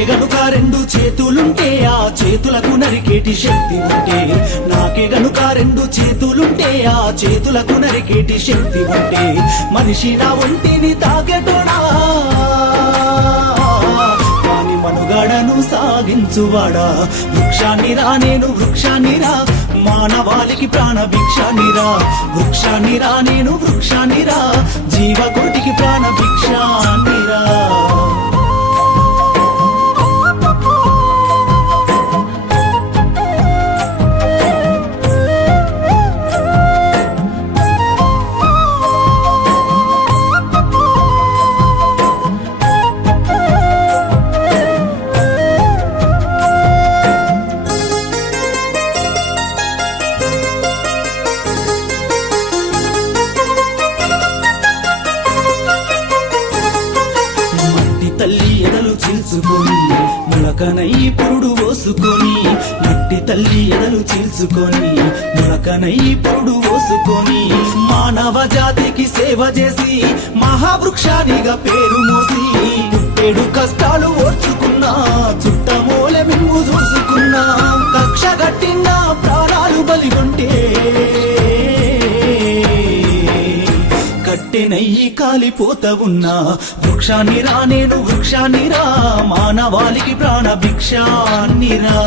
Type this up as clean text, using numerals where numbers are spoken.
నాకే గనుక రెండు చేతులుంటే ఆ చేతులకు నరికేటి శక్తి ఉంటే, నాకే గనుక రెండు చేతులుంటే ఆ చేతులకు నరికేటి శక్తి ఉంటే, మనిషి నా ఒంటిని తాకెటోడా వాని మనుగడను సాగించువాడా. వృక్షాన్నిరా నేను వృక్షాన్నిరా, మానవాళికి ప్రాణ భిక్షాన్నిరా. వృక్షాన్నిరా నేను వృక్షాన్నిరా, జీవకోటికి ప్రాణ భిక్షాన్నిరా. తల్లి ఎదలు చీల్చుకొని ములకనై పురుడు పోసుకొని, మట్టి తల్లి ఎదలు చీల్చుకొని ములకనై పురుడు పోసుకొని, మానవ జాతికి సేవ చేసి మహావృక్షానిగా పేరు మోసి, పుట్టేడు కష్టాలు ఓర్చుకున్నా చుట్టమూలె మిమ్ము చూసుకున్నా, కక్ష గట్టిన ప్రాణాలు బలిగొంటే కట్టెనయ్యి కాలిపోత ఉన్నా. వృక్షాన్నిరా నేను వృక్షాన్నిరా, మానవాళికి ప్రాణ భిక్షాన్నిరా.